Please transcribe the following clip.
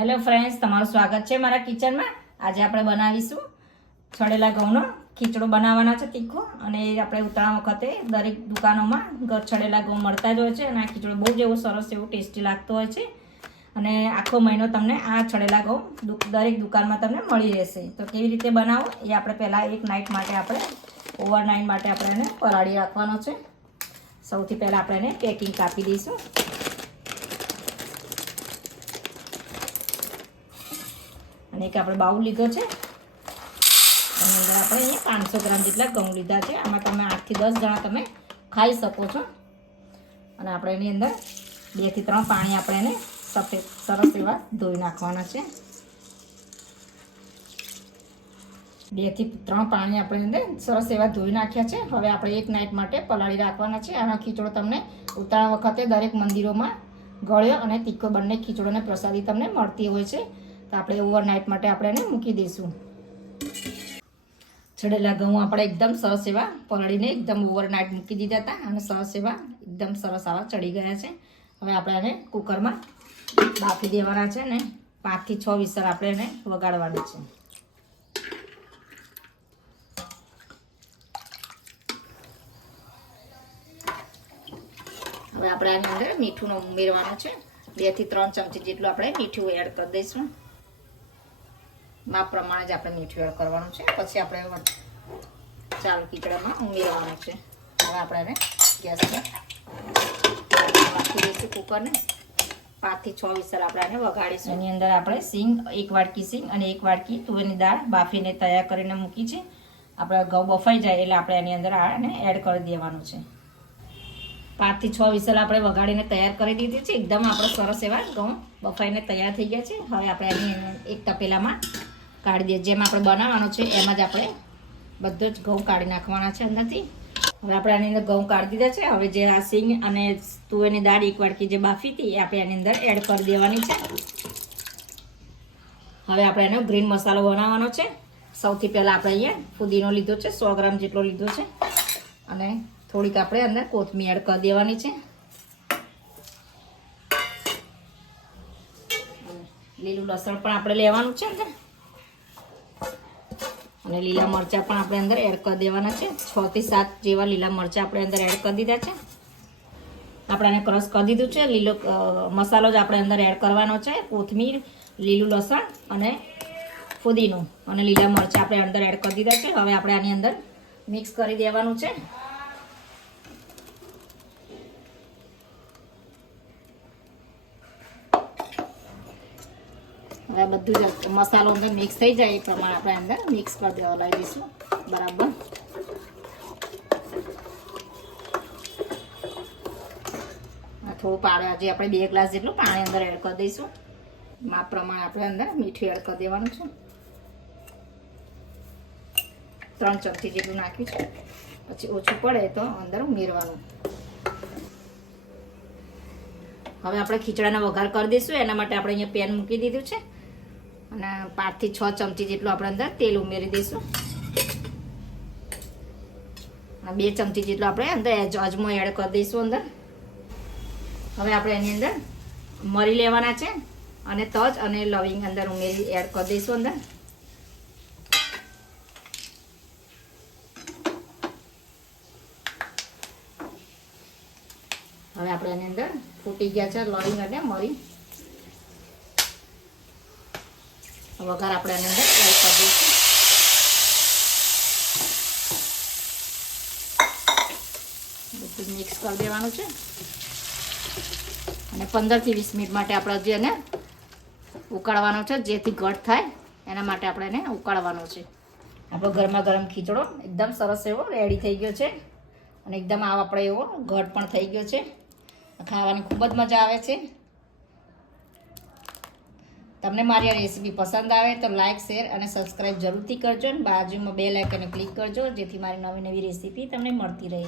Hello friends તમારું સ્વાગત છે મારા કિચનમાં. આજે આપણે બનાવીશું છડેલા ઘઉંનો ખીચડો બનાવવાનો છે તીખો અને આપણે ઉતાળા વખતે દરેક દુકાનોમાં ઘર છડેલા ઘઉં મળતા જ હોય છે અને આ ખીચડો બહુ જ એવો સરસ એવો ટેસ્ટી લાગતો હોય છે. અને આખો મહિનો તમને આ છડેલા ઘઉં દરેક દુકાનમાં તમને મળી રહેશે. તો કેવી રીતે બનાવો એ આપણે પહેલાં એક નાઇટ માટે આપણે ઓવર નાઇટ માટે આપણે એને પલાળી રાખવાનો છે. સૌથી પહેલાં આપણે એને પેકિંગ કાપી દઈશું. અને એક આપણે બાઉલ લીધો છે. અંદર આપણે અહીંયા પાંચસો ગ્રામ જેટલા ઘઉં લીધા છે. આમાં તમે આઠથી દસ જણા તમે ખાઈ શકો છો. અને આપણે એની અંદર બેથી ત્રણ પાણી આપણે એને સફેદ, સરસ એવા ધોઈ નાખવાના છે. બેથી ત્રણ પાણી આપણે અંદર સરસ એવા ધોઈ નાખ્યા છે. હવે આપણે એક નાઇટ માટે પલાળી રાખવાના છે. આનો ખીચડો તમને ઉતાળા વખતે દરેક મંદિરોમાં ગળ્યો અને તીખો બંને ખીચડોને પ્રસાદી તમને મળતી હોય છે. તો આપણે ઓવરનાઇટ માટે આપણે એને મૂકી દઈશું. છડેલા ઘઉં આપણે એકદમ સરસ એવા પલળીને એકદમ ઓવરનાઇટ મૂકી દીધા હતા અને સરસ એવા એકદમ સરસ આવા ચડી ગયા છે. હવે આપણે એને કુકરમાં બાફી દેવાના છે ને પાંચથી છ વિસ્તાર આપણે એને વગાડવાનું છે. હવે આપણે આની અંદર મીઠું ઉમેરવાનું છે. બેથી ત્રણ ચમચી જેટલું આપણે મીઠું એડ કરી દઈશું. માપ પ્રમાણે જ આપણે મીઠું એડ કરવાનું છે. પછી આપણે ચાલુ કીચડામાં ઉમેરવાનું છે. હવે આપણે એને ગેસને રાખી દઈશું કુકરને. પાંચથી છ વિસલ આપણે આને વગાડીશું એની અંદર આપણે સિંગ, એક વાટકી સિંગ અને એક વાટકી તુવેરની દાળ બાફીને તૈયાર કરીને મૂકી છે. આપણે ઘઉં બફાઈ જાય એટલે આપણે એની અંદર આને એડ કરી દેવાનું છે. પાંચથી છ વિસલ આપણે વગાડીને તૈયાર કરી દીધી છે. એકદમ આપણે સરસ એવા ઘઉં બફાઈને તૈયાર થઈ ગયા છે. હવે આપણે એની એક તપેલામાં કાઢી દઈએ. જેમ આપણે બનાવવાનો છે એમાં જ આપણે બધો જ ઘઉં કાઢી નાખવાના છે અંદરથી. હવે આપણે આની અંદર ઘઉં કાઢી દીધા છે. હવે જે આ સિંગ અને તુવેરની દાળ એક વાટકી જે બાફી હતી, એ આપણે આની અંદર એડ કરી દેવાની છે. હવે આપણે એનો ગ્રીન મસાલો બનાવવાનો છે. સૌથી પહેલાં આપણે અહીંયા ફુદીનો લીધો છે, સો ગ્રામ જેટલો લીધો છે. અને થોડીક આપણે અંદર કોથમીર એડ કરી દેવાની છે. લીલું લસણ પણ આપણે લેવાનું છે અંદર. અને લીલા મરચાં પણ આપણે અંદર એડ કરી દેવાના છે. છથી સાત જેવા લીલા મરચાં આપણે અંદર એડ કરી દીધા છે. આપણે એને ક્રશ કરી દીધું છે. લીલો મસાલો જ આપણે અંદર એડ કરવાનો છે. કોથમીર, લીલું લસણ અને ફુદીનું અને લીલા મરચાં આપણે અંદર એડ કરી દીધા છે. હવે આપણે આની અંદર મિક્સ કરી દેવાનું છે. હવે બધું જ મસાલો અંદર મિક્સ થઈ જાય એ પ્રમાણે આપણે અંદર મિક્સ કરી દેવા લાવી દઈશું. બરાબર? થોડું પાણી હજી આપણે બે ગ્લાસ જેટલું પાણી અંદર એડ કરી દઈશું. માપ પ્રમાણે આપણે અંદર મીઠું એડ કરી દેવાનું છે. ત્રણ ચમચી જેટલું નાખ્યું છે. પછી ઓછું પડે તો અંદર ઉમેરવાનું. હવે આપણે ખીચડાનો વઘાર કરી દઈશું. એના માટે આપણે અહીંયા પેન મૂકી દીધું છે. અને પાંચથી છ ચમચી જેટલું આપણે અંદર તેલ ઉમેરી દઈશું. બે ચમચી જેટલું આપણે અંદર અજ- અજમો એડ કરી દઈશું અંદર. હવે આપણે એની અંદર મરી લેવાના છે અને તજ અને લવિંગ અંદર ઉમેરી એડ કરી દઈશું અંદર. હવે આપણે એની અંદર ફૂટી ગયા છે લવિંગ અને મરી. વઘાર આપણે એની અંદર એડ કરી દઈશું. બધું મિક્સ કરી દેવાનું છે. અને પંદરથી વીસ મિનિટ માટે આપણે હજી એને ઉકાળવાનો છે, જેથી ઘટ થાય. એના માટે આપણે એને ઉકાળવાનો છે. આપણો ગરમા ગરમ ખીચડો એકદમ સરસ એવો રેડી થઈ ગયો છે. અને એકદમ આવ આપણે એવો ઘટ પણ થઈ ગયો છે. ખાવાની ખૂબ જ મજા આવે છે. તમને મારી આ રેસીપી પસંદ આવે તો લાઇક શેર અને સબસ્ક્રાઈબ જરૂરથી કરજો અને બાજુમાં બે લાઇકને ક્લિક કરજો જેથી મારી નવી નવી રેસીપી તમને મળતી રહે.